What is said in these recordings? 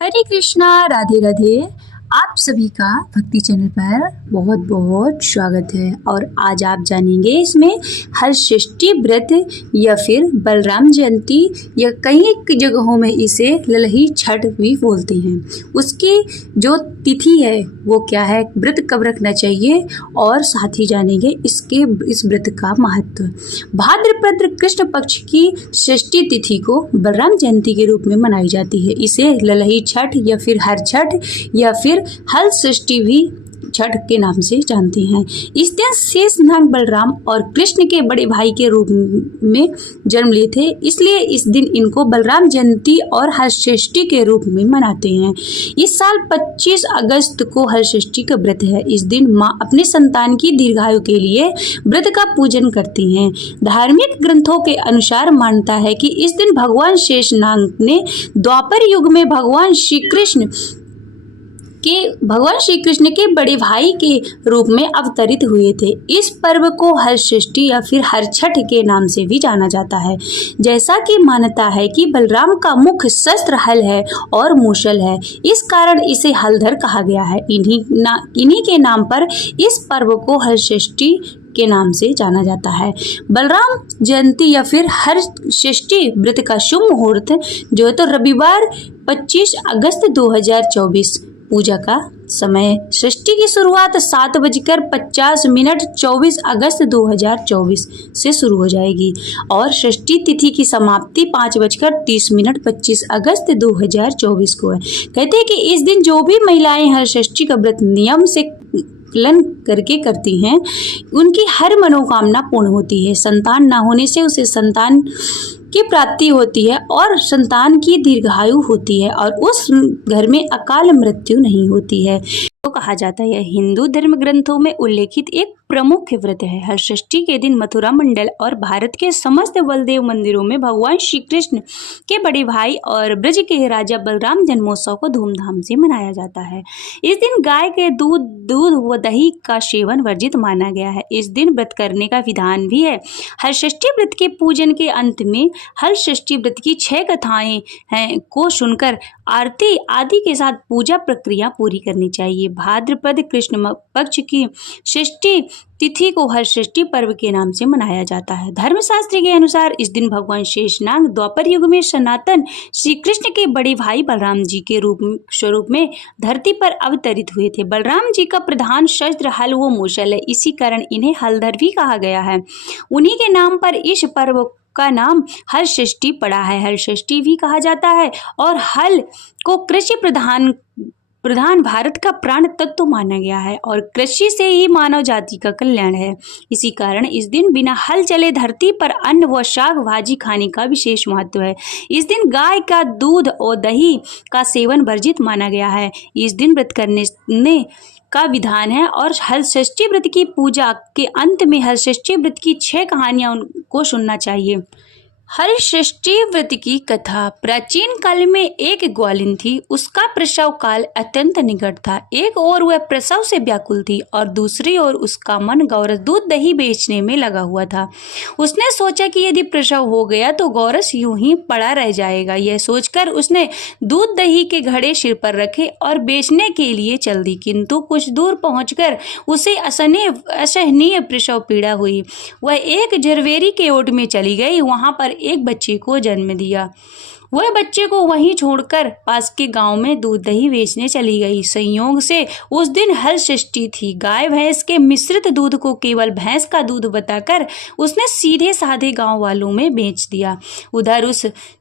हरे कृष्णा, राधे राधे। आप सभी का भक्ति चैनल पर बहुत बहुत स्वागत है। और आज आप जानेंगे इसमें हरषष्ठी व्रत या फिर बलराम जयंती या कई जगहों में इसे ललही छठ भी बोलते हैं। उसकी जो तिथि है वो क्या है, व्रत कब रखना चाहिए, और साथ ही जानेंगे इस व्रत का महत्व। भाद्रपद कृष्ण पक्ष की षष्ठी तिथि को बलराम जयंती के रूप में मनाई जाती है। इसे ललही छठ या फिर हर छठ या फिर हल षष्ठी भी छठ के नाम से जानते हैं। इस दिन शेषनाग बलराम और कृष्ण के बड़े भाई के रूप में जन्म लिए थे, इसलिए इस दिन इनको बलराम जयंती और हरषष्ठी के रूप में मनाते हैं। इस साल 25 अगस्त को हरषष्ठी का व्रत है। इस दिन माँ अपने संतान की दीर्घायु के लिए व्रत का पूजन करती हैं। धार्मिक ग्रंथों के अनुसार मानता है कि इस दिन भगवान शेषनाग ने द्वापर युग में भगवान श्री कृष्ण के बड़े भाई के रूप में अवतरित हुए थे। इस पर्व को हरषष्ठी या फिर हर छठ के नाम से भी जाना जाता है। जैसा कि मान्यता है कि बलराम का मुख्य शस्त्र हल है और मूसल है, इस कारण इसे हलधर कहा गया है। इन्हीं के नाम पर इस पर्व को हरषष्ठी के नाम से जाना जाता है। बलराम जयंती या फिर हरषष्ठी व्रत का शुभ मुहूर्त जो है तो रविवार 25 अगस्त 2024। पूजा का समय षष्ठी की शुरुआत 7:50 24 अगस्त 2024 से शुरू हो जाएगी और षष्ठी तिथि की समाप्ति 5:30 25 अगस्त 2024 को है। कहते हैं कि इस दिन जो भी महिलाएं हरषष्ठी का व्रत नियम से पालन करके करती हैं, उनकी हर मनोकामना पूर्ण होती है। संतान ना होने से उसे संतान की प्राप्ति होती है और संतान की दीर्घायु होती है और उस घर में अकाल मृत्यु नहीं होती है। तो कहा जाता है हिंदू धर्म ग्रंथों में उल्लेखित एक प्रमुख व्रत है। हरषष्ठी के दिन मथुरा मंडल और भारत के समस्त बलदेव मंदिरों में भगवान श्री कृष्ण के बड़े भाई और ब्रज के राजा बलराम जन्मोत्सव को धूमधाम से मनाया जाता है। इस दिन गाय के दूध व दही का सेवन वर्जित माना गया है। इस दिन व्रत करने का विधान भी है। हरषष्ठी व्रत के पूजन के अंत में हरषष्ठी व्रत की 6 कथाएं हैं को सुनकर आरती आदि के साथ पूजा प्रक्रिया पूरी करनी चाहिए। भाद्रपद कृष्ण पक्ष की षष्ठी तिथि को हरषष्ठी पर्व के नाम से मनाया जाता है। धर्मशास्त्र के अनुसार इस दिन भगवान शेषनाग द्वापर युग में सनातन श्री कृष्ण के बड़े भाई बलराम जी के स्वरूप में धरती पर अवतरित हुए थे। बलराम जी का प्रधान शस्त्र हल व मूसल है, इसी कारण इन्हें हलधर भी कहा गया है। उन्हीं के नाम पर इस पर्व का नाम हरषष्ठी पड़ा है। हरषष्ठी भी कहा जाता है और हल को कृषि प्रधान भारत का प्राण तत्व माना गया है और कृषि से ही मानव जाति का कल्याण है। इसी कारण इस दिन बिना हल चले धरती पर अन्न व शाक भाजी खाने का विशेष महत्व है। इस दिन गाय का दूध और दही का सेवन वर्जित माना गया है। इस दिन व्रत करने का विधान है और हरषष्ठी व्रत की पूजा के अंत में हरषष्ठी व्रत की 6 कहानियां उनको सुनना चाहिए। हरषष्ठी व्रत की कथा। प्राचीन काल में एक ग्वालिन थी। उसका प्रसव काल अत्यंत निकट था। एक ओर वह प्रसव से व्याकुल थी और दूसरी ओर उसका मन गौरस दूध दही बेचने में लगा हुआ था। उसने सोचा कि यदि प्रसव हो गया तो गौरस यूं ही पड़ा रह जाएगा। यह सोचकर उसने दूध दही के घड़े सिर पर रखे और बेचने के लिए चल दी, किंतु कुछ दूर पहुंचकर उसे असहनीय प्रसव पीड़ा हुई। वह एक झरवेरी के ओट में चली गई, वहां पर एक बच्चे को जन्म दिया। वह बच्चे को वहीं छोड़कर पास के गांव में दूध दही बेचने चली गई। संयोग से उस दिन हरषष्ठी थी। गाय भैंस के मिश्रित दूध को केवल भैंस का दूध बताकर उसने सीधे साधे गांव वालों में बेच दिया। उधर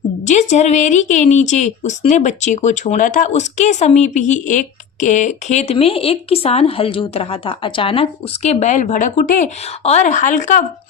जिस झरवेरी के नीचे उसने बच्चे को छोड़ा था उसके समीप ही एक के खेत में एक किसान हल जोत रहा था। अचानक उसके बैल भड़क उठे और हल्का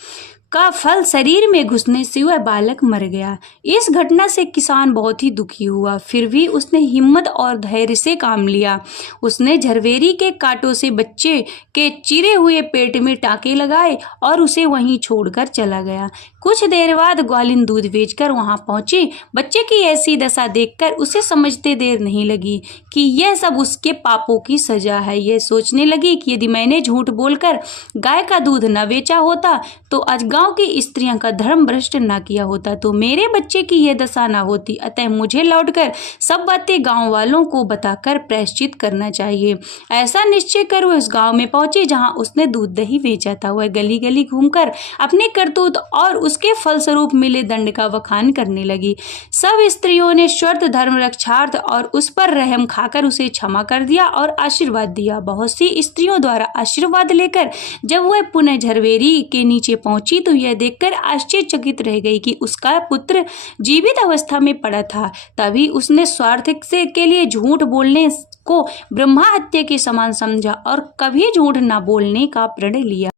का फल शरीर में घुसने से वह बालक मर गया। इस घटना से किसान बहुत ही दुखी हुआ, फिर भी उसने हिम्मत और धैर्य से काम लिया। उसने झरवेरी के कांटों से बच्चे के चिरे हुए पेट में टाके लगाए और उसे वहीं छोड़कर चला गया। कुछ देर बाद ग्वालिन दूध बेचकर वहां पहुंची। बच्चे की ऐसी दशा देखकर उसे समझते देर नहीं लगी कि यह सब उसके पापों की सजा है। यह सोचने लगी कि यदि मैंने झूठ बोलकर गाय का दूध न बेचा होता तो आज गांव की स्त्रियों का धर्म भ्रष्ट न किया होता तो मेरे बच्चे की यह दशा न होती। अतः मुझे लौटकर सब बातें गांव वालों को बताकर प्रायश्चित करना चाहिए। ऐसा निश्चय कर वह उस गांव में पहुंची जहां उसने दूध दही बेचा था। वह गली गली घूमकर अपने करतूत और उसके फलस्वरूप मिले दंड का बखान करने लगी। सब स्त्रियों ने स्वर्त धर्म रक्षार्थ और उस पर रहम खाकर उसे क्षमा कर दिया और आशीर्वाद दिया। बहुत सी स्त्रियों द्वारा आशीर्वाद लेकर जब वह पुनः झरवेरी के नीचे पहुंची तो यह देखकर आश्चर्यचकित रह गई कि उसका पुत्र जीवित अवस्था में पड़ा था। तभी उसने स्वार्थ से के लिए झूठ बोलने को ब्रह्मा हत्या के समान समझा और कभी झूठ न बोलने का प्रण लिया।